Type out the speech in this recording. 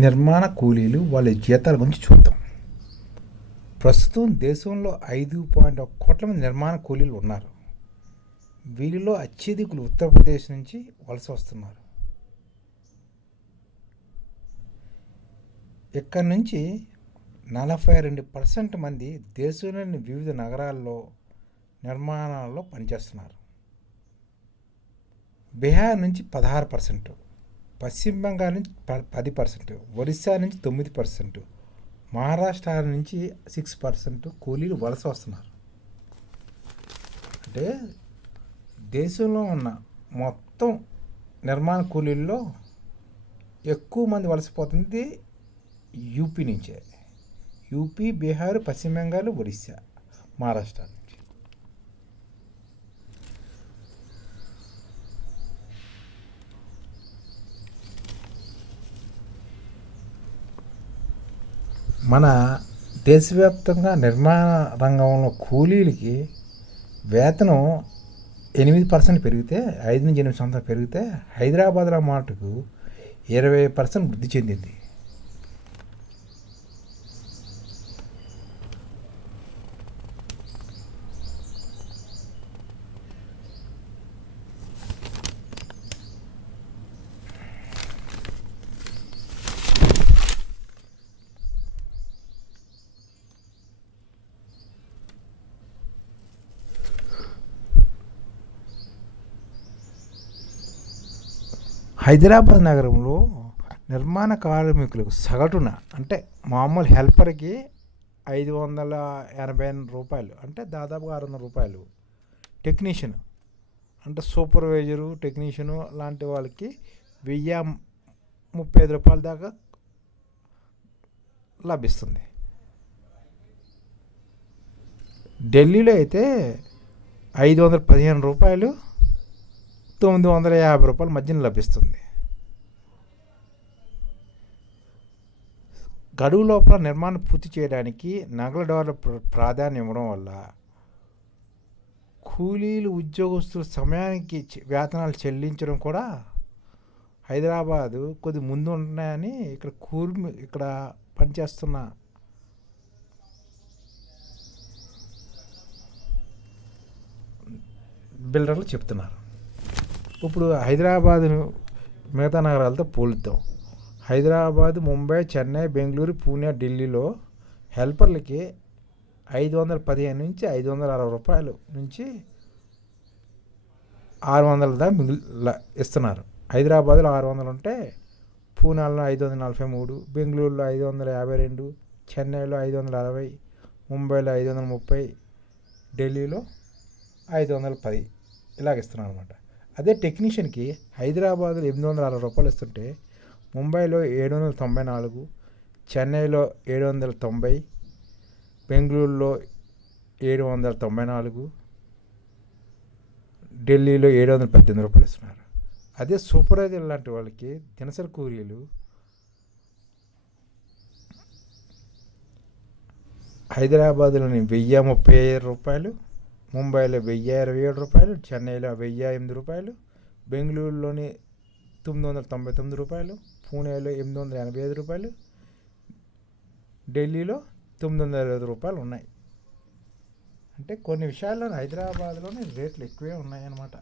నిర్మాణ కూలీలు వాళ్ళ జీతాల గురించి చూద్దాం. ప్రస్తుతం దేశంలో 5.1 కోట్ల మంది నిర్మాణ కూలీలు ఉన్నారు. వీరిలో అత్యధికులు ఉత్తరప్రదేశ్ నుంచి వలస వస్తున్నారు. ఇక్కడి నుంచి 42% మంది దేశంలోని వివిధ నగరాల్లో నిర్మాణాల్లో పనిచేస్తున్నారు. బీహార్ నుంచి 16%, పశ్చిమ బెంగాల్ నుంచి 10%, ఒరిస్సా నుంచి 9%, మహారాష్ట్ర నుంచి 6% కూలీలు వలస వస్తున్నారు. అంటే దేశంలో ఉన్న మొత్తం నిర్మాణ కూలీల్లో ఎక్కువ మంది వలసపోతుంది యూపీ నుంచే. యూపీ, బీహార్, పశ్చిమ బెంగాల్, ఒరిస్సా, మహారాష్ట్ర నుంచి. మన దేశవ్యాప్తంగా నిర్మాణ రంగంలో కూలీలకి వేతనం 8% పెరిగితే, 5 నుంచి 8 సంవత్సరాలు పెరిగితే, హైదరాబాద్లో మాటకు 20% వృద్ధి చెందింది. హైదరాబాద్ నగరంలో నిర్మాణ కార్మికులకు సగటున, అంటే మామూలు హెల్పర్కి 580 రూపాయలు, అంటే దాదాపుగా 600 రూపాయలు. టెక్నీషియన్ అంటే సూపర్వైజరు, టెక్నీషియను లాంటి వాళ్ళకి 1035 రూపాయల దాకా లభిస్తుంది. ఢిల్లీలో అయితే 515 రూపాయలు, 950 రూపాయల మధ్యన లభిస్తుంది. గడువు లోపల నిర్మాణం పూర్తి చేయడానికి నగల డెవలప్ ప్రాధాన్యం ఇవ్వడం వల్ల కూలీలు, ఉద్యోగస్తులు సమయానికి వేతనాలు చెల్లించడం కూడా హైదరాబాదు కొద్ది ముందు ఉన్నాయని ఇక్కడ పనిచేస్తున్న బిల్డర్లు చెప్తున్నారు. ఇప్పుడు హైదరాబాదును మిగతా నగరాలతో పోలుద్దాం. హైదరాబాదు, ముంబై, చెన్నై, బెంగళూరు, పూణే, ఢిల్లీలో హెల్పర్లకి 515 నుంచి 560 రూపాయలు నుంచి 600 దాకా ఇస్తున్నారు. హైదరాబాద్లో 600 ఉంటే, పూణేలో 543, బెంగళూరులో 552, చెన్నైలో 560, ముంబైలో 530, ఢిల్లీలో 510 ఇలాగ ఇస్తున్నారు అనమాట. అదే టెక్నీషియన్కి హైదరాబాద్లో 860 రూపాయలు ఇస్తుంటే, ముంబైలో 794, చెన్నైలో 790, బెంగళూరులో 794, ఢిల్లీలో 718 రూపాయలు ఇస్తున్నారు. అదే సూపర్వైజర్ లాంటి వాళ్ళకి దినసరి కూలీలు హైదరాబాద్లోని 1035 రూపాయలు, ముంబైలో 1027 రూపాయలు, చెన్నైలో 1008 రూపాయలు, బెంగళూరులోని 999 రూపాయలు, పూణేలో 885 రూపాయలు, ఢిల్లీలో 925 రూపాయలు ఉన్నాయి. అంటే కొన్ని విషయాల్లో హైదరాబాద్లోనే రేట్లు ఎక్కువే ఉన్నాయన్నమాట.